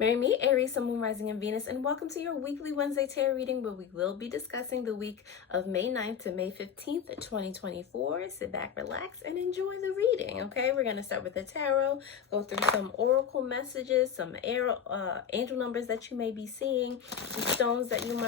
Marry me, Aries, Sun, Moon, Rising, and Venus, and welcome to your weekly Wednesday tarot reading, where we will be discussing the week of May 9th to May 15th, 2024. Sit back, relax, and enjoy the reading, okay? We're going to start with the tarot, go through some oracle messages, some angel numbers that you may be seeing, some stones that you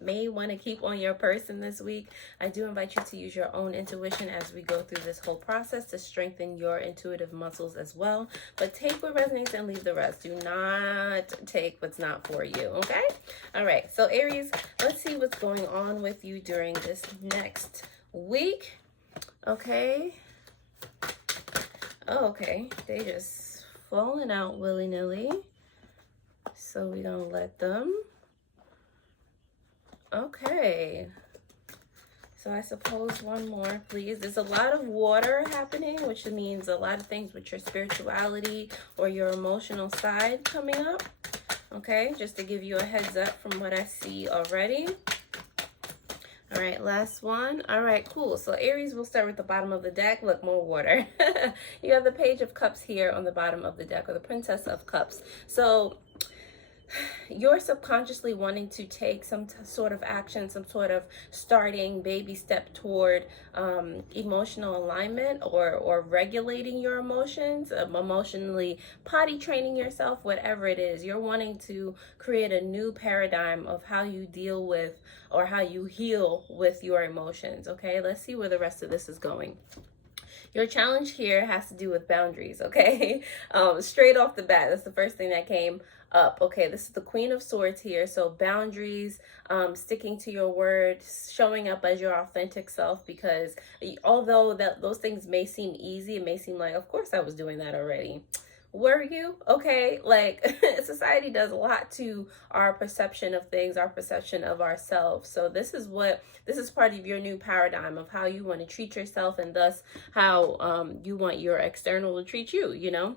may want to keep on your person this week. I do invite you to use your own intuition as we go through this whole process to strengthen your intuitive muscles as well. But take what resonates and leave the rest. Do not take what's not for you, okay? All right, so Aries, let's see what's going on with you during this next week, okay? Oh, okay, they just falling out willy-nilly, so we don't let them. Okay, so I suppose one more, please. There's a lot of water happening, which means a lot of things with your spirituality or your emotional side coming up. Okay, just to give you a heads up from what I see already. All right, last one. All right, cool. So Aries, we'll start with the bottom of the deck. Look, more water. You have the Page of Cups here on the bottom of the deck, or the Princess of Cups. So you're subconsciously wanting to take some sort of action, some sort of starting baby step toward emotional alignment or regulating your emotions, emotionally potty training yourself, whatever it is. You're wanting to create a new paradigm of how you deal with or how you heal with your emotions. Okay, let's see where the rest of this is going. Your challenge here has to do with boundaries, okay? Straight off the bat, that's the first thing that came up. Okay, this is the Queen of Swords here. So boundaries, sticking to your word, showing up as your authentic self, because although those things may seem easy, it may seem like, of course I was doing that already. Were you? Okay, like society does a lot to our perception of things, our perception of ourselves. So this is part of your new paradigm of how you want to treat yourself, and thus how you want your external to treat you, you know?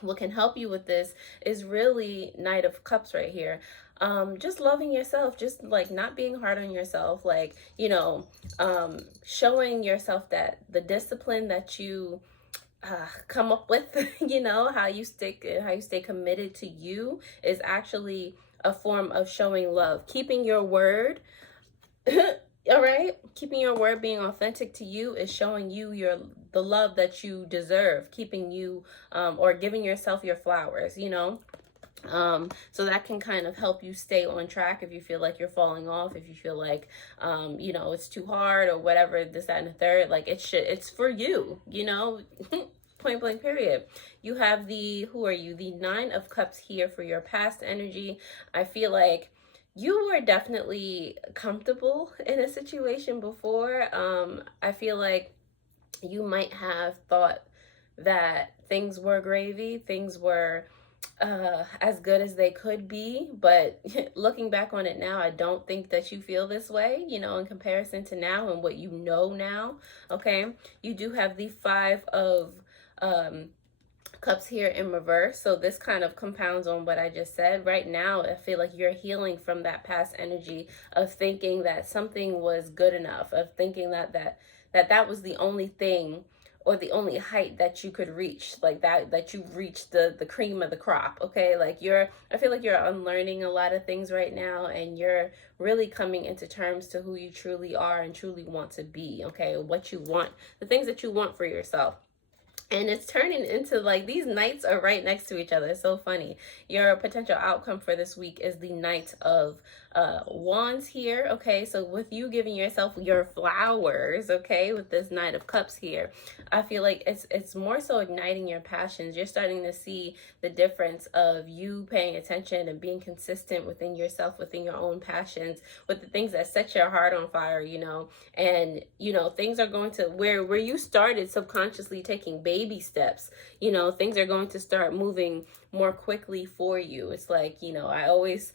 What can help you with this is really Knight of Cups right here. Just loving yourself, just like not being hard on yourself, like, you know, showing yourself that the discipline that you come up with, you know, how you stay committed to you is actually a form of showing love. Keeping your word, all right, keeping your word, being authentic to you is showing you the love that you deserve, keeping you or giving yourself your flowers, you know. So that can kind of help you stay on track if you feel like you're falling off, if you feel like you know, it's too hard or whatever, this, that, and the third. Like it's for you, you know. Point blank, period. You have the Nine of Cups here for your past energy. I feel like you were definitely comfortable in a situation before. I feel like you might have thought that things were gravy, things were as good as they could be, but looking back on it now, I don't think that you feel this way, you know, in comparison to now and what you know now. Okay, you do have the Five of Cups here in reverse, so this kind of compounds on what I just said. Right now, I feel like you're healing from that past energy of thinking that something was good enough, of thinking that was the only thing or the only height that you could reach, like that you've reached the cream of the crop. Okay, like I feel like you're unlearning a lot of things right now, and you're really coming into terms to who you truly are and truly want to be. Okay, what you want, the things that you want for yourself. And it's turning into, like, these knights are right next to each other. It's so funny. Your potential outcome for this week is the Knight of Wands here. Okay, so with you giving yourself your flowers, okay, with this Knight of Cups here, I feel like it's more so igniting your passions. You're starting to see the difference of you paying attention and being consistent within yourself, within your own passions, with the things that set your heart on fire, you know. And, you know, things are going to, where you started subconsciously taking baby steps, you know, things are going to start moving more quickly for you. It's like, you know, I always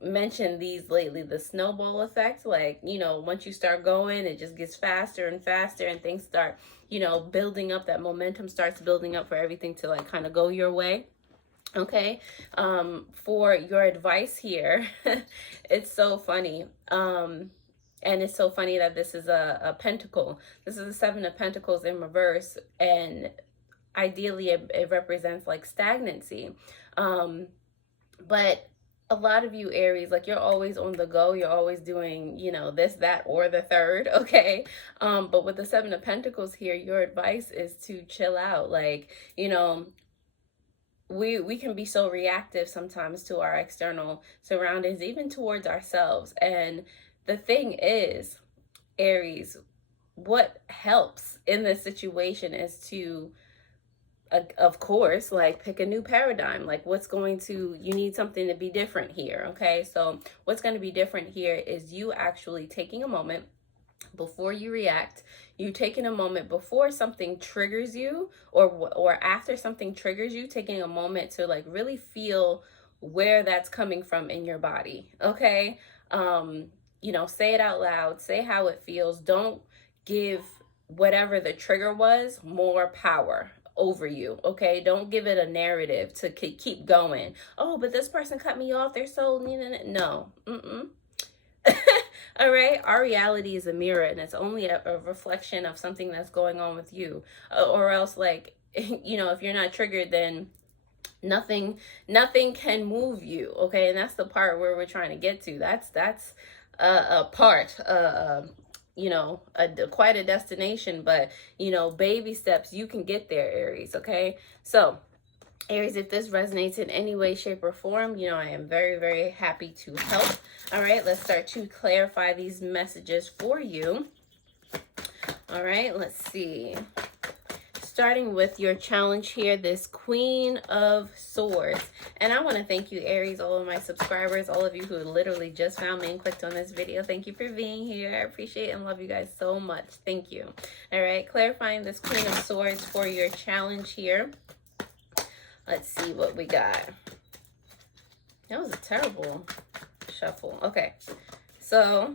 mention these lately, the snowball effect. Like, you know, once you start going, it just gets faster and faster, and things start, you know, building up. That momentum starts building up for everything to, like, kind of go your way. Okay, for your advice here, it's so funny. And it's so funny that this is a pentacle. This is the Seven of Pentacles in reverse, and ideally it represents like stagnancy. But a lot of you Aries, like, you're always on the go. You're always doing, you know, this, that, or the third. Okay. But with the Seven of Pentacles here, your advice is to chill out. Like, you know, we can be so reactive sometimes to our external surroundings, even towards ourselves. And the thing is, Aries, what helps in this situation is to, of course, like, pick a new paradigm. Like, you need something to be different here. Okay, so what's going to be different here is you actually taking a moment before you react. You taking a moment before something triggers you, or after something triggers you, taking a moment to, like, really feel where that's coming from in your body. Okay. You know, say it out loud, say how it feels. Don't give whatever the trigger was more power over you. Okay, don't give it a narrative to keep going. Oh, but this person cut me off, they're so no. All right, our reality is a mirror, and it's only a reflection of something that's going on with you. Or else, like, you know, if you're not triggered, then nothing can move you. Okay, and that's the part where we're trying to get to. That's a part, you know, quite a destination, but, you know, baby steps, you can get there, Aries. Okay, so Aries, if this resonates in any way, shape, or form, you know, I am very, very happy to help. All right, let's start to clarify these messages for you. All right, let's see. Starting with your challenge here, this Queen of Swords. And I want to thank you, Aries, all of my subscribers, all of you who literally just found me and clicked on this video. Thank you for being here. I appreciate and love you guys so much. Thank you. All right, clarifying this Queen of Swords for your challenge here. Let's see what we got. That was a terrible shuffle. Okay, so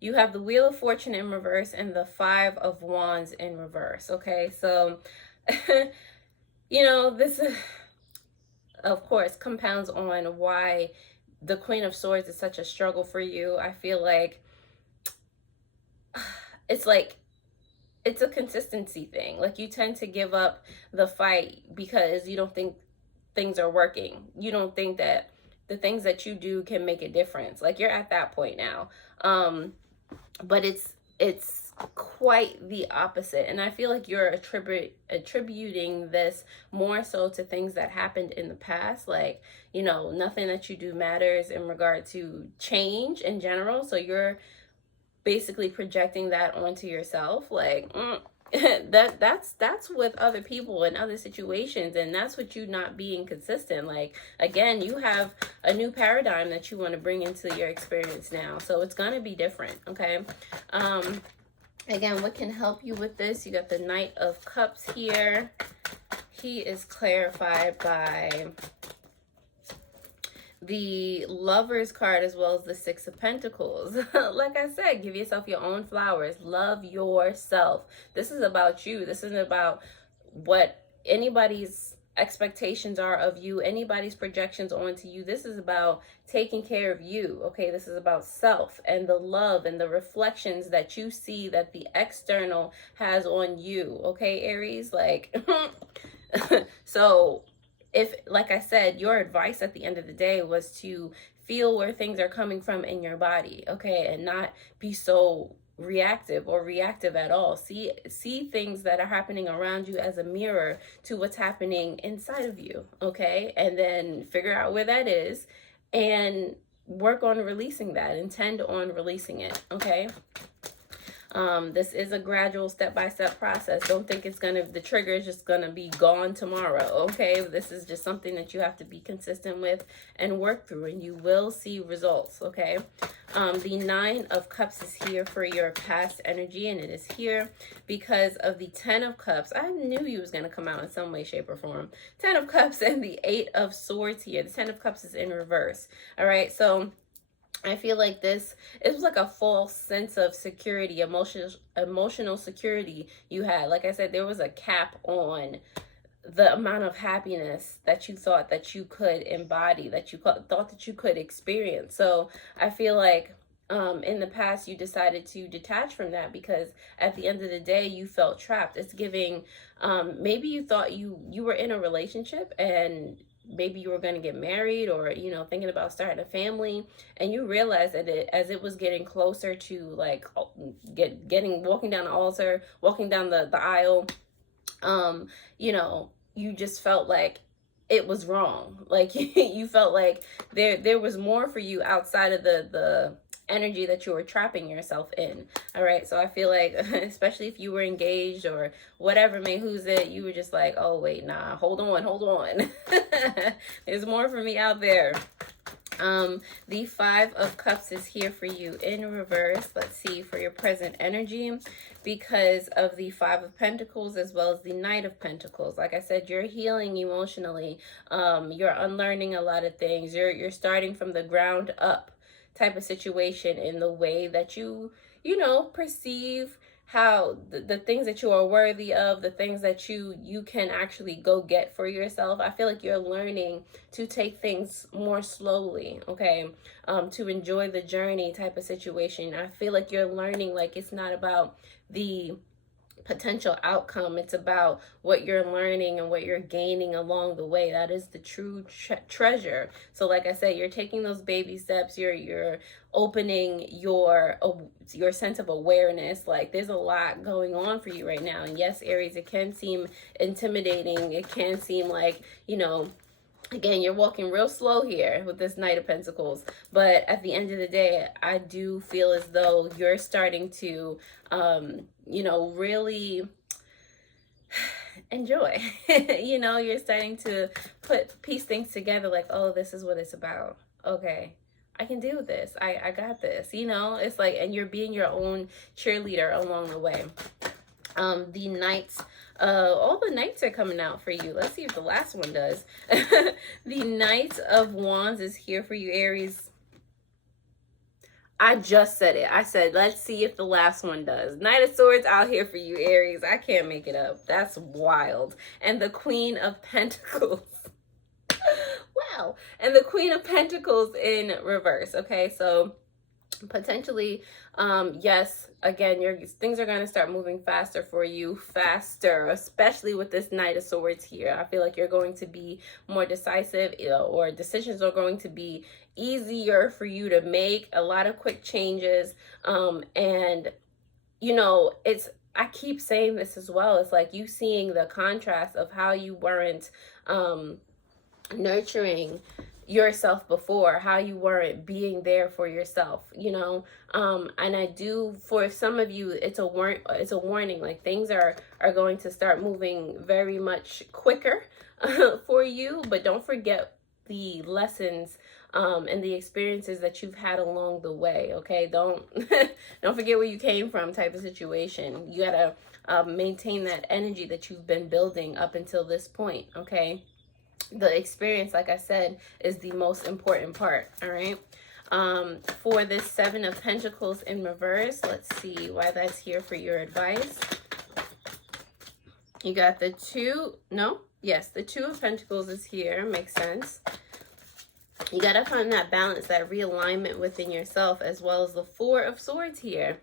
you have the Wheel of Fortune in reverse and the Five of Wands in reverse. Okay, so, you know, this, of course, compounds on why the Queen of Swords is such a struggle for you. I feel like it's a consistency thing. Like, you tend to give up the fight because you don't think things are working. You don't think that the things that you do can make a difference. Like, you're at that point now. But it's quite the opposite. And I feel like you're attributing this more so to things that happened in the past. Like, you know, nothing that you do matters in regard to change in general. So you're basically projecting that onto yourself. Like, that's with other people and other situations, and that's what you not being consistent. Like, again, you have a new paradigm that you want to bring into your experience now, so it's gonna be different. Okay, again, what can help you with this? You got the Knight of Cups here. He is clarified by the Lover's card as well as the Six of Pentacles. Like I said, give yourself your own flowers. Love yourself. This is about you. This isn't about what anybody's expectations are of you, anybody's projections onto you. This is about taking care of you. Okay, this is about self and the love and the reflections that you see that the external has on you. Okay, Aries, like, so if, like I said, your advice at the end of the day was to feel where things are coming from in your body, okay, and not be so reactive or reactive at all. See things that are happening around you as a mirror to what's happening inside of you, okay, and then figure out where that is and work on releasing that. Intend on releasing it, okay. This is a gradual step-by-step process. Don't think the trigger is just gonna be gone tomorrow, okay? This is just something that you have to be consistent with and work through, and you will see results, okay? The Nine of Cups is here for your past energy, and it is here because of the Ten of Cups. I knew you was gonna come out in some way, shape, or form. Ten of Cups and the Eight of Swords here. The Ten of Cups is in reverse, all right? So I feel like it was like a false sense of security, emotional security you had. Like I said, there was a cap on the amount of happiness that you thought that you could embody, that you thought that you could experience. So I feel like in the past you decided to detach from that because at the end of the day you felt trapped. It's giving, maybe you thought you were in a relationship and maybe you were going to get married, or, you know, thinking about starting a family, and you realized that as it was getting closer to like walking down the altar, walking down the aisle, you know, you just felt like it was wrong. Like you felt like there was more for you outside of the energy that you were trapping yourself in. All right, so I feel like especially if you were engaged or whatever, may who's it, you were just like, oh wait, nah, hold on. There's more for me out there. The Five of Cups is here for you in reverse. Let's see for your present energy, because of the Five of Pentacles as well as the Knight of Pentacles. Like I said, you're healing emotionally. You're unlearning a lot of things. You're starting from the ground up type of situation in the way that you know, perceive how the things that you are worthy of, the things that you can actually go get for yourself. I feel like you're learning to take things more slowly, okay? To enjoy the journey type of situation. I feel like you're learning, like, it's not about the potential outcome, it's about what you're learning and what you're gaining along the way. That is the true treasure. So like I said, you're taking those baby steps, you're opening your sense of awareness. Like, there's a lot going on for you right now. And yes, Aries, it can seem intimidating, it can seem like, you know, again, you're walking real slow here with this Knight of Pentacles, but at the end of the day, I do feel as though you're starting to, you know, really enjoy. You know, you're starting to piece things together, like, oh, this is what it's about. Okay, I can do this. I got this. You know, it's like, and you're being your own cheerleader along the way. The Knights, all the Knights are coming out for you. Let's see if the last one does. The Knight of Wands is here for you, Aries. I just said it. I said, let's see if the last one does. Knight of Swords out here for you, Aries. I can't make it up. That's wild. And the Queen of Pentacles. Wow. And the Queen of Pentacles in reverse. Okay, so potentially, yes, again, things are going to start moving faster for you, especially with this Knight of Swords here. I feel like you're going to be more decisive, you know, or decisions are going to be easier for you to make, a lot of quick changes. And, you know, I keep saying this as well. It's like you seeing the contrast of how you weren't nurturing yourself before, how you weren't being there for yourself, you know. And I do, for some of you, it's a warning, like things are going to start moving very much quicker for you, but don't forget the lessons and the experiences that you've had along the way. Okay, don't forget where you came from type of situation. You gotta maintain that energy that you've been building up until this point. Okay, the experience, like I said, is the most important part. All right. For this Seven of Pentacles in reverse, let's see why that's here for your advice. You got the Two of Pentacles is here. Makes sense. You got to find that balance, that realignment within yourself, as well as the Four of Swords here.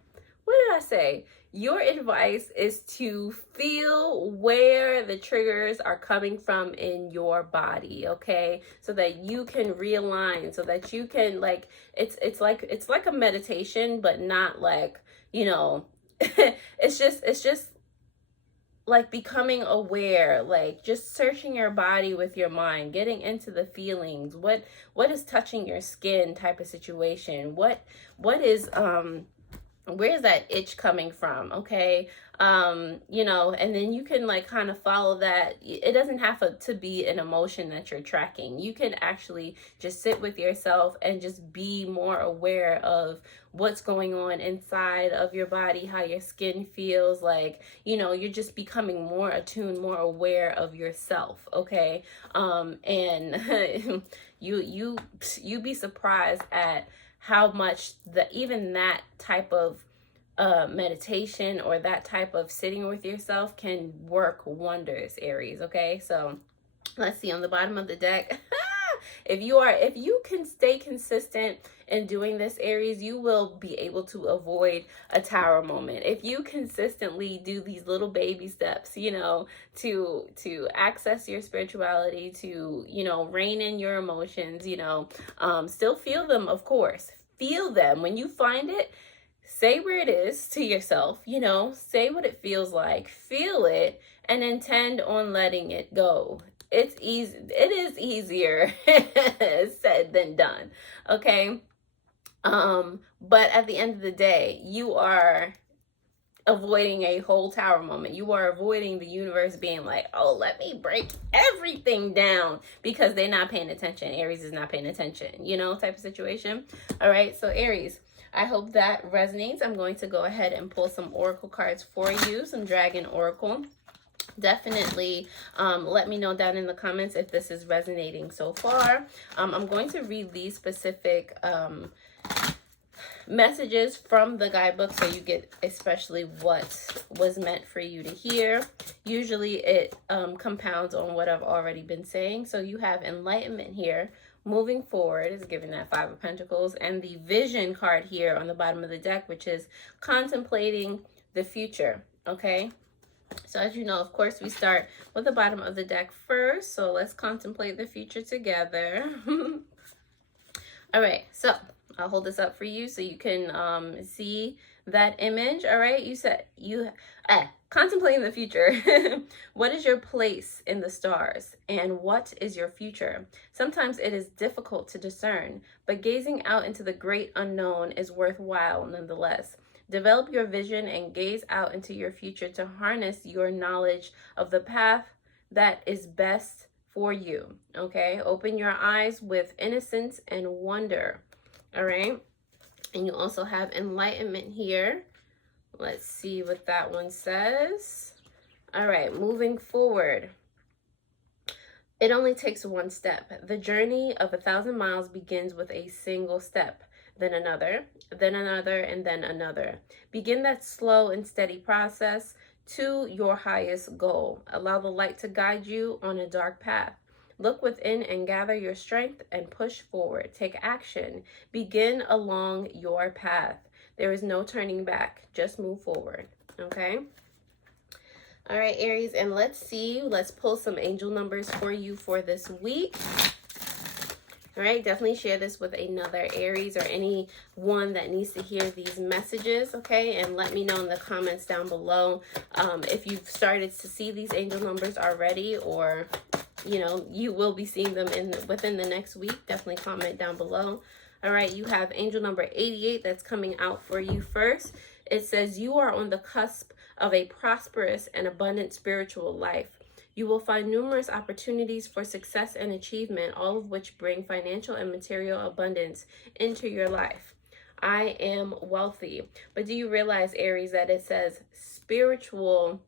What did I say? Your advice is to feel where the triggers are coming from in your body, okay? So that you can realign, so that you can, like, it's like a meditation, but not like, you know, it's just like becoming aware, like just searching your body with your mind, getting into the feelings, what is touching your skin type of situation, what is where's that itch coming from, okay? You know, and then you can like kind of follow that. It doesn't have to be an emotion that you're tracking. You can actually just sit with yourself and just be more aware of what's going on inside of your body, how your skin feels, like, you know, you're just becoming more attuned, more aware of yourself, okay? And you be surprised at how much even that type of meditation or that type of sitting with yourself can work wonders, Aries. Okay, so let's see on the bottom of the deck. If you can stay consistent in doing this, Aries, you will be able to avoid a tower moment. If you consistently do these little baby steps, you know, to access your spirituality, to, you know, rein in your emotions, you know, still feel them, of course. Feel them. When you find it, say where it is to yourself, you know, say what it feels like, feel it, and intend on letting it go. It's easy. It is easier said than done. Okay. But at the end of the day, you are avoiding a whole tower moment. You are avoiding the universe being like, oh, let me break everything down, because they're not paying attention. Aries is not paying attention, you know, type of situation. All right. So Aries, I hope that resonates. I'm going to go ahead and pull some oracle cards for you, some dragon oracle. Definitely let me know down in the comments if this is resonating so far. I'm going to read these specific messages from the guidebook so you get especially what was meant for you to hear. Usually it compounds on what I've already been saying. So you have enlightenment here. Moving forward is giving that Five of Pentacles, and the vision card here on the bottom of the deck, which is contemplating the future. Okay. So as you know, of course, we start with the bottom of the deck first. So let's contemplate the future together. All right. So I'll hold this up for you so you can see that image. All right. You said contemplating the future. What is your place in the stars, and what is your future? Sometimes it is difficult to discern, but gazing out into the great unknown is worthwhile nonetheless. Develop your vision and gaze out into your future to harness your knowledge of the path that is best for you. Okay. Open your eyes with innocence and wonder. All right. And you also have enlightenment here. Let's see what that one says. All right, moving forward. It only takes one step. The journey of 1,000 miles begins with a single step, then another, and then another. Begin that slow and steady process to your highest goal. Allow the light to guide you on a dark path. Look within and gather your strength and push forward. Take action. Begin along your path. There is no turning back. Just move forward. Okay. All right, Aries, and let's pull some angel numbers for you for this week. All right, definitely share this with another Aries or anyone that needs to hear these messages, okay? And let me know in the comments down below if you've started to see these angel numbers already, or, you know, you will be seeing them within the next week. Definitely comment down below. All right, you have angel number 88 that's coming out for you first. It says, you are on the cusp of a prosperous and abundant spiritual life. You will find numerous opportunities for success and achievement, all of which bring financial and material abundance into your life. I am wealthy. But do you realize, Aries, that it says spiritual,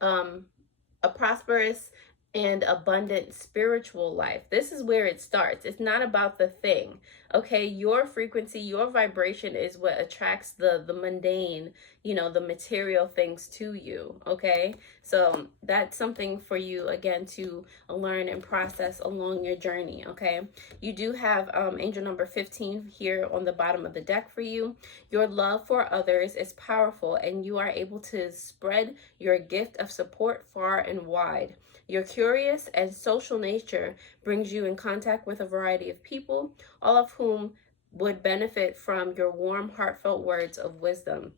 a prosperous and abundant spiritual life? This is where it starts. It's not about the thing. Okay, your frequency, your vibration is what attracts the mundane, you know, the material things to you. Okay, so that's something for you, again, to learn and process along your journey. Okay, you do have angel number 15 here on the bottom of the deck for you. Your love for others is powerful, and you are able to spread your gift of support far and wide. Your curious and social nature brings you in contact with a variety of people, all of whom would benefit from your warm, heartfelt words of wisdom.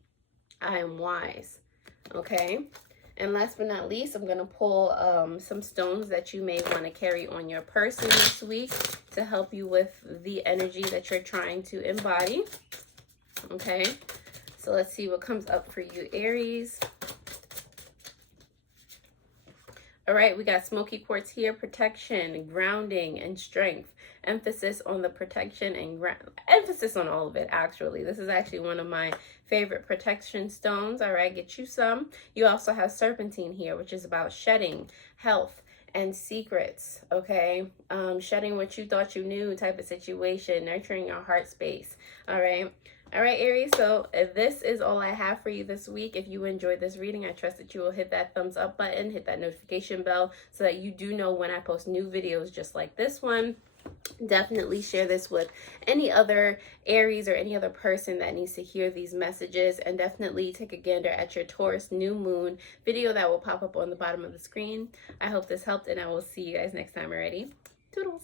I am wise. Okay. And last but not least, I'm going to pull some stones that you may want to carry on your person this week to help you with the energy that you're trying to embody. Okay. So let's see what comes up for you, Aries. All right, we got smoky quartz here, protection, grounding, and strength. Emphasis on the protection and emphasis on all of it, actually. This is actually one of my favorite protection stones. All right, get you some. You also have serpentine here, which is about shedding, health, and secrets. Okay, shedding what you thought you knew type of situation, nurturing your heart space. All right. All right, Aries, so this is all I have for you this week. If you enjoyed this reading, I trust that you will hit that thumbs up button, hit that notification bell so that you do know when I post new videos just like this one. Definitely share this with any other Aries or any other person that needs to hear these messages, and definitely take a gander at your Taurus new moon video that will pop up on the bottom of the screen. I hope this helped, and I will see you guys next time. Already, toodles.